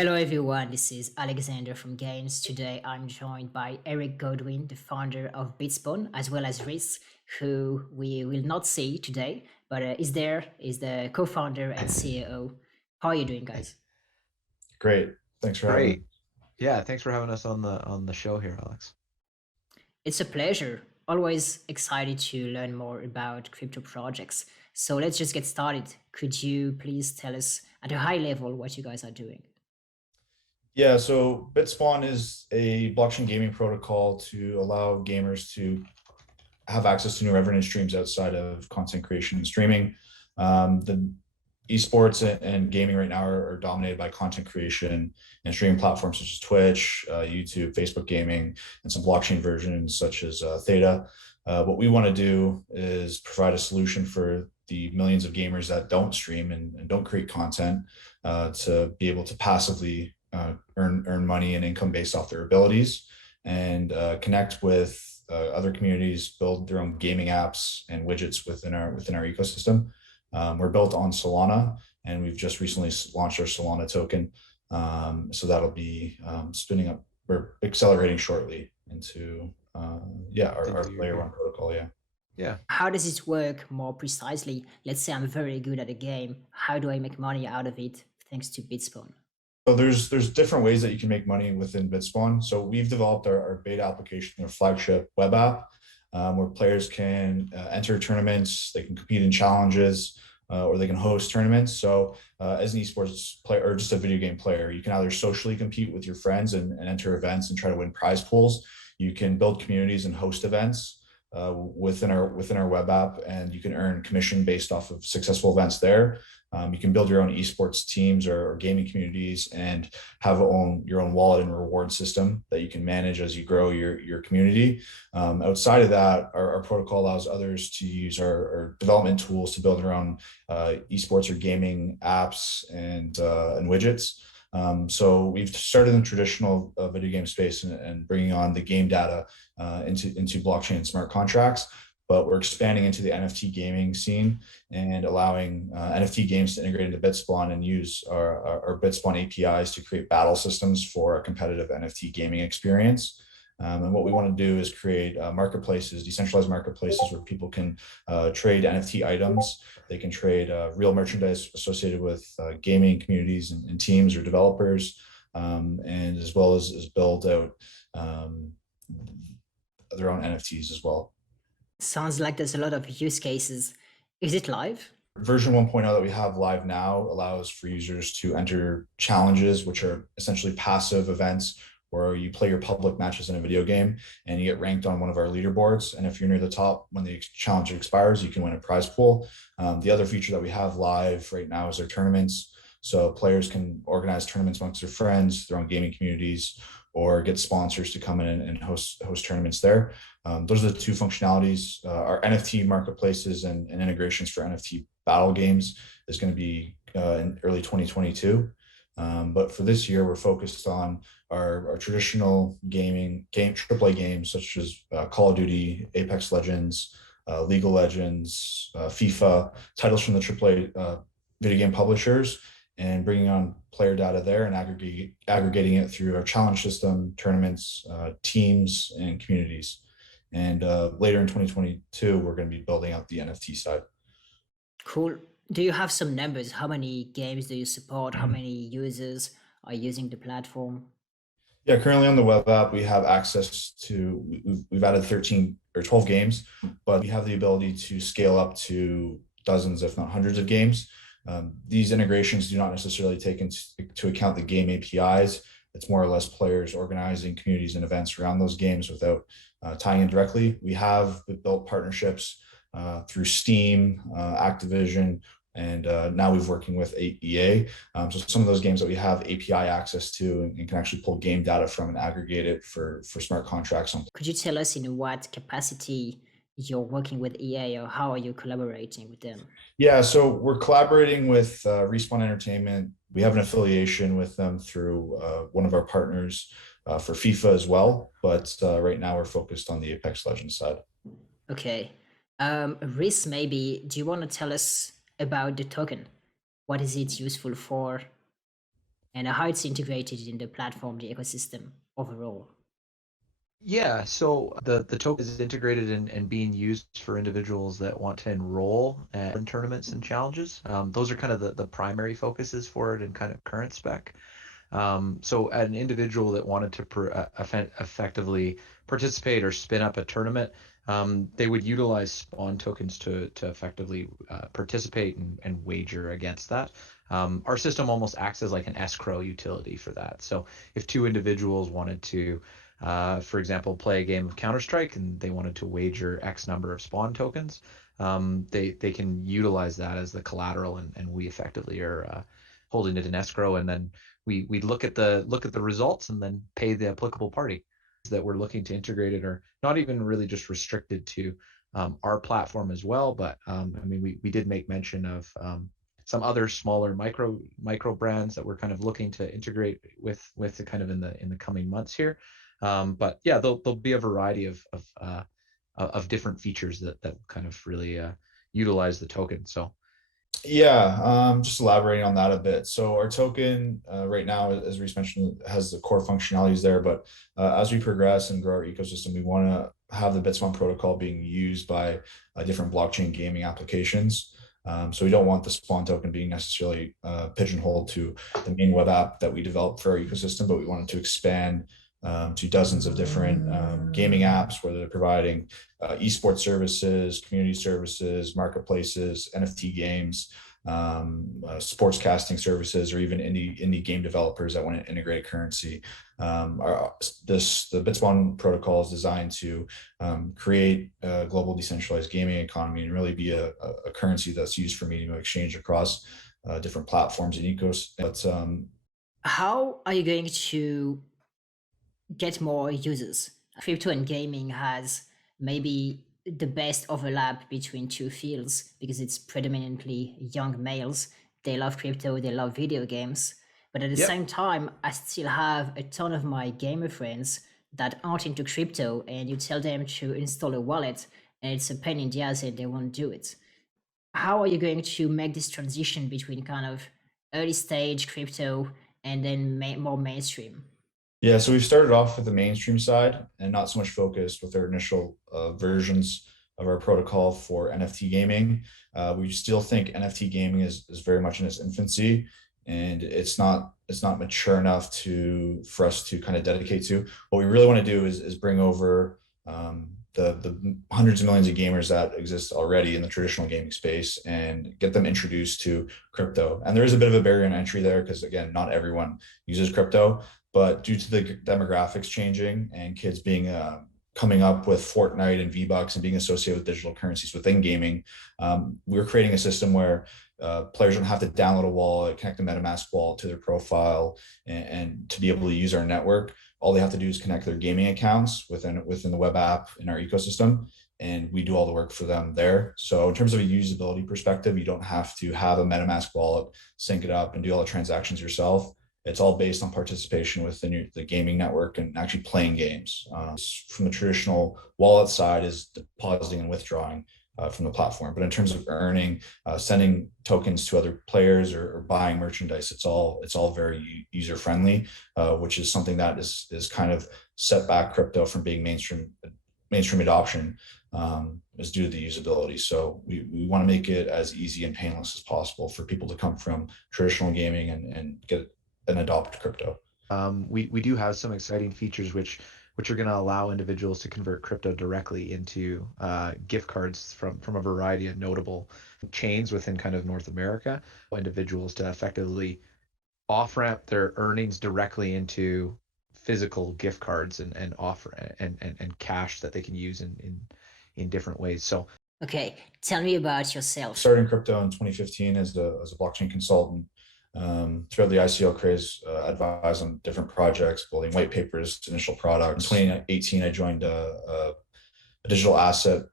Hello everyone, this is Alexander from Games. Today I'm joined by Eric Godwin, the founder of Bitspawn, as well as Rhys, who we will not see today, but is the co-founder and CEO. How are you doing, guys? Great. Thanks for having me. Great. Yeah, thanks for having us on the show here, Alex. It's a pleasure. Always excited to learn more about crypto projects. So let's just get started. Could you please tell us at a high level what you guys are doing? Yeah, so Bitspawn is a blockchain gaming protocol to allow gamers to have access to new revenue streams outside of content creation and streaming. The esports and gaming right now are dominated by content creation and streaming platforms such as Twitch, YouTube, Facebook gaming, and some blockchain versions such as Theta. What we want to do is provide a solution for the millions of gamers that don't stream and don't create content to be able to passively earn money and income based off their abilities and connect with other communities, build their own gaming apps and widgets within our ecosystem. We're built on Solana, and we've just recently launched our Solana token. So that'll be spinning up. We're accelerating shortly into our layer one protocol. Yeah. Yeah. How does it work more precisely? Let's say I'm very good at a game. How do I make money out of it thanks to Bitspawn? So there's different ways that you can make money within Bitspawn. So we've developed our beta application, our flagship web app, where players can enter tournaments, they can compete in challenges, or they can host tournaments. So as an esports player or just a video game player, you can either socially compete with your friends and enter events and try to win prize pools. You can build communities and host events within our web app, and you can earn commission based off of successful events there. You can build your own esports teams or gaming communities and have your own wallet and reward system that you can manage as you grow your community. Outside of that, our protocol allows others to use our development tools to build their own esports or gaming apps and widgets. So we've started in the traditional video game space and bringing on the game data into blockchain and smart contracts, but we're expanding into the NFT gaming scene and allowing NFT games to integrate into Bitspawn and use our Bitspawn APIs to create battle systems for a competitive NFT gaming experience. And what we want to do is create marketplaces, decentralized marketplaces where people can trade NFT items. They can trade real merchandise associated with gaming communities and teams or developers, and as well as build out their own NFTs as well. Sounds like there's a lot of use cases. Is it live? Version 1.0 that we have live now allows for users to enter challenges, which are essentially passive events where you play your public matches in a video game and you get ranked on one of our leaderboards. And if you're near the top when the challenge expires, you can win a prize pool. The other feature that we have live right now is our tournaments. So players can organize tournaments amongst their friends, their own gaming communities, or get sponsors to come in and host tournaments there. Those are the two functionalities. Our NFT marketplaces and integrations for NFT battle games is going to be in early 2022. But for this year, we're focused on our traditional AAA games such as Call of Duty, Apex Legends, League of Legends, FIFA, titles from the AAA video game publishers, and bringing on player data there and aggregating it through our challenge system, tournaments, teams, and communities. And later in 2022, we're going to be building out the NFT side. Cool. Do you have some numbers? How many games do you support? How many users are using the platform? Yeah, currently on the web app, we have access to, we've added 13 or 12 games, but we have the ability to scale up to dozens, if not hundreds of games. These integrations do not necessarily take into account the game APIs. It's more or less players organizing communities and events around those games without tying in directly. We have built partnerships through Steam, Activision, and now we're working with EA. So some of those games that we have API access to and can actually pull game data from and aggregate it for smart contracts. Could you tell us in what capacity you're working with EA, or how are you collaborating with them? Yeah, so we're collaborating with Respawn Entertainment. We have an affiliation with them through one of our partners for FIFA as well. But right now we're focused on the Apex Legends side. Okay. Rhys, maybe, do you want to tell us about the token? What is it useful for? and how it's integrated in the platform, the ecosystem overall. Yeah, so the token is integrated and being used for individuals that want to enroll in tournaments and challenges. Those are kind of the primary focuses for it in kind of current spec. So an individual that wanted to effectively participate or spin up a tournament, they would utilize spawn tokens to effectively participate and wager against that. Our system almost acts as like an escrow utility for that. So if two individuals wanted to, for example, play a game of Counter-Strike and they wanted to wager X number of spawn tokens, they can utilize that as the collateral, and we effectively are holding it in escrow, and then we look at the results and then pay the applicable party. That we're looking to integrate it are not even really just restricted to our platform as well, but I mean we did make mention of some other smaller micro brands that we're kind of looking to integrate with the kind of in the coming months here. But yeah, there'll be a variety of different features that kind of really utilize the token. So Yeah, just elaborating on that a bit. So our token right now, as Rhys mentioned, has the core functionalities there, but as we progress and grow our ecosystem, we want to have the Bitspawn protocol being used by different blockchain gaming applications. So we don't want the Spawn token being necessarily pigeonholed to the main web app that we developed for our ecosystem, but we wanted to expand to dozens of different gaming apps, whether they're providing esports services, community services, marketplaces, NFT games, sportscasting services, or even indie game developers that want to integrate currency. The Bitspawn protocol is designed to create a global decentralized gaming economy and really be a currency that's used for medium of exchange across different platforms and ecosystems. But How are you going to get more users? Crypto and gaming has maybe the best overlap between two fields because it's predominantly young males. They love crypto, they love video games. But at the yep. same time, I still have a ton of my gamer friends that aren't into crypto, and you tell them to install a wallet, and it's a pain in the ass and they won't do it. How are you going to make this transition between kind of early stage crypto and then more mainstream? Yeah, so we've started off with the mainstream side and not so much focused with our initial versions of our protocol for NFT gaming. We still think NFT gaming is very much in its infancy, and it's not mature enough for us to kind of dedicate to. What we really want to do is bring over the hundreds of millions of gamers that exist already in the traditional gaming space and get them introduced to crypto. And there is a bit of a barrier in entry there because, again, not everyone uses crypto. But due to the demographics changing and kids being coming up with Fortnite and V-Bucks and being associated with digital currencies within gaming, we're creating a system where players don't have to download a wallet, connect a MetaMask wallet to their profile, and to be able to use our network. All they have to do is connect their gaming accounts within the web app in our ecosystem, and we do all the work for them there. So in terms of a usability perspective, you don't have to have a MetaMask wallet, sync it up, and do all the transactions yourself. It's all based on participation within the gaming network and actually playing games. From the traditional wallet side is depositing and withdrawing from the platform. But in terms of earning, sending tokens to other players or buying merchandise, it's all very user friendly, which is something that is kind of set back crypto from being mainstream adoption, is due to the usability. So we want to make it as easy and painless as possible for people to come from traditional gaming and get and adopt crypto. We do have some exciting features which are going to allow individuals to convert crypto directly into gift cards from a variety of notable chains within kind of North America. Individuals to effectively off ramp their earnings directly into physical gift cards and offer and cash that they can use in different ways. So Okay, tell me about yourself. Starting crypto in 2015 as a blockchain consultant. Throughout the ICO craze, advised on different projects, building white papers, initial products. In 2018, I joined a digital asset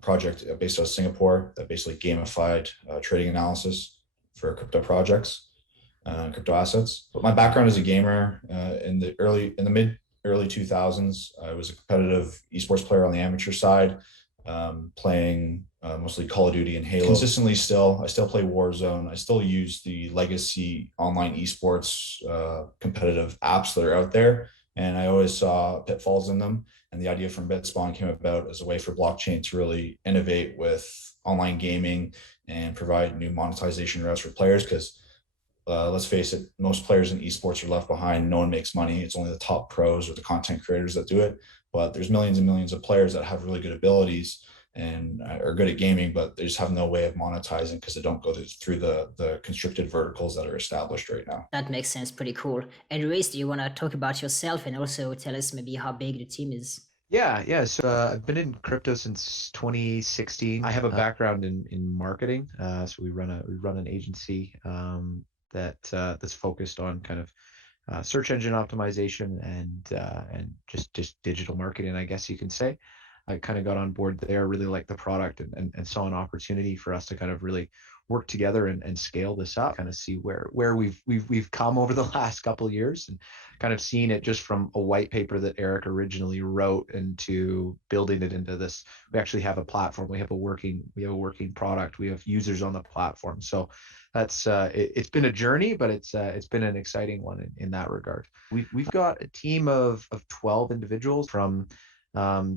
project based out of Singapore that basically gamified trading analysis for crypto projects, crypto assets. But my background as a gamer in the mid early 2000s, I was a competitive esports player on the amateur side. playing mostly Call of Duty and Halo. Consistently I still play Warzone. I still use the legacy online esports competitive apps that are out there. And I always saw pitfalls in them. And the idea from Bitspawn came about as a way for blockchain to really innovate with online gaming and provide new monetization routes for players. Because let's face it, most players in esports are left behind. No one makes money. It's only the top pros or the content creators that do it. But there's millions and millions of players that have really good abilities and are good at gaming, but they just have no way of monetizing because they don't go through the constricted verticals that are established right now. That makes sense. Pretty cool. And Reese, do you want to talk about yourself and also tell us maybe how big the team is? Yeah. So I've been in crypto since 2016. I have a background in marketing. So we run an agency that's focused on kind of search engine optimization and just digital marketing, I guess you can say. I kind of got on board there, really liked the product and saw an opportunity for us to kind of really work together and scale this up, kind of see where we've come over the last couple of years, and kind of seeing it just from a white paper that Eric originally wrote into building it into this. We actually have a platform. We have a working product. We have users on the platform. So that's it's been a journey, but it's been an exciting one in that regard. We've got a team of 12 individuals, from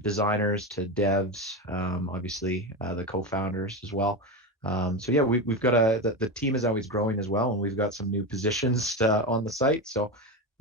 designers to devs, obviously the co-founders as well. So yeah, we've got the team is always growing as well, and we've got some new positions on the site. So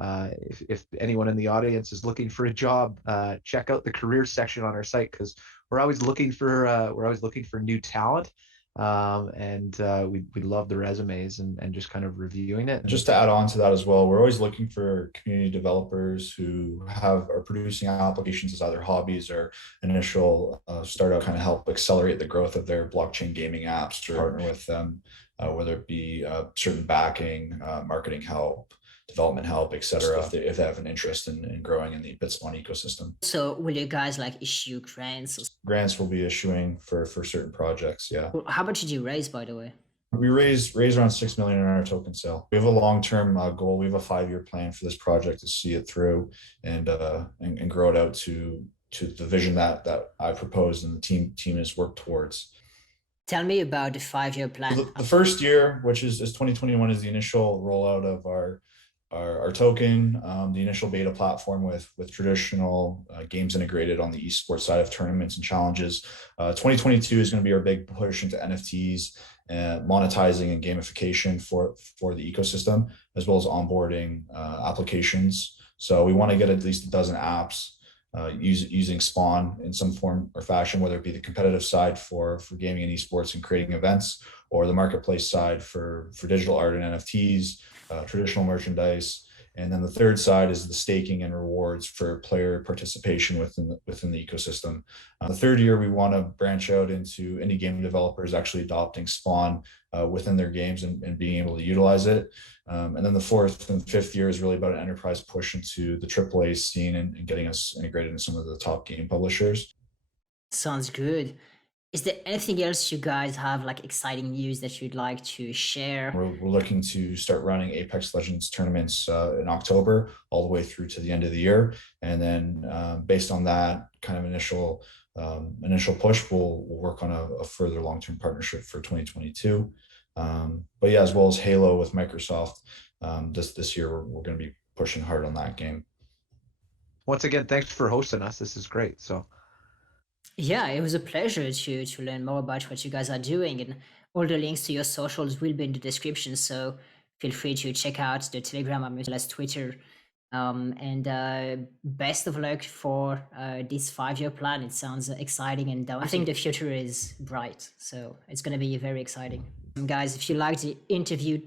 if anyone in the audience is looking for a job, check out the career section on our site, because we're always looking for new talent. We love the resumes and just kind of reviewing it. Just to add on to that as well, we're always looking for community developers who are producing applications as either hobbies or initial startup, kind of help accelerate the growth of their blockchain gaming apps, or partner with them, whether it be certain backing, marketing help, development help, etc. If they have an interest in growing in the Bitspawn ecosystem. So will you guys like issue grants? Grants will be issuing for certain projects. Yeah. How much did you raise, by the way? We raised around 6 million in our token sale. We have a long-term goal. We have a 5-year plan for this project to see it through and grow it out to the vision that I proposed and the team has worked towards. Tell me about the 5-year plan. The first year, which is 2021, is the initial rollout of our token, the initial beta platform with traditional games integrated on the esports side of tournaments and challenges. 2022 is going to be our big push into NFTs, monetizing and gamification for the ecosystem, as well as onboarding applications. So we want to get at least a dozen apps using Spawn in some form or fashion, whether it be the competitive side for gaming and esports and creating events, or the marketplace side for digital art and NFTs, traditional merchandise. And then the third side is the staking and rewards for player participation within the ecosystem. The third year, we want to branch out into indie game developers actually adopting Spawn within their games and being able to utilize it. And then the fourth and fifth year is really about an enterprise push into the AAA scene and getting us integrated in some of the top game publishers. Sounds good. Is there anything else you guys have, like exciting news that you'd like to share? We're looking to start running Apex Legends tournaments in October, all the way through to the end of the year. And then based on that kind of initial push, we'll work on a further long-term partnership for 2022. But yeah, as well as Halo with Microsoft, this year we're going to be pushing hard on that game. Once again, thanks for hosting us. This is great. So. Yeah, it was a pleasure to learn more about what you guys are doing, and all the links to your socials will be in the description. So feel free to check out the Telegram as well as Twitter. And best of luck for this 5-year plan. It sounds exciting, and I think the future is bright. So it's going to be very exciting. Guys, if you liked the interview,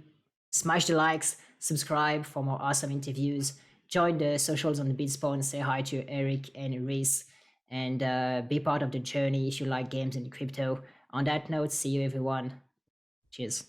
smash the likes, subscribe for more awesome interviews. Join the socials on the Bitspawn, say hi to Eric and Rhys, and be part of the journey if you like games and crypto. On that note, see you everyone. Cheers.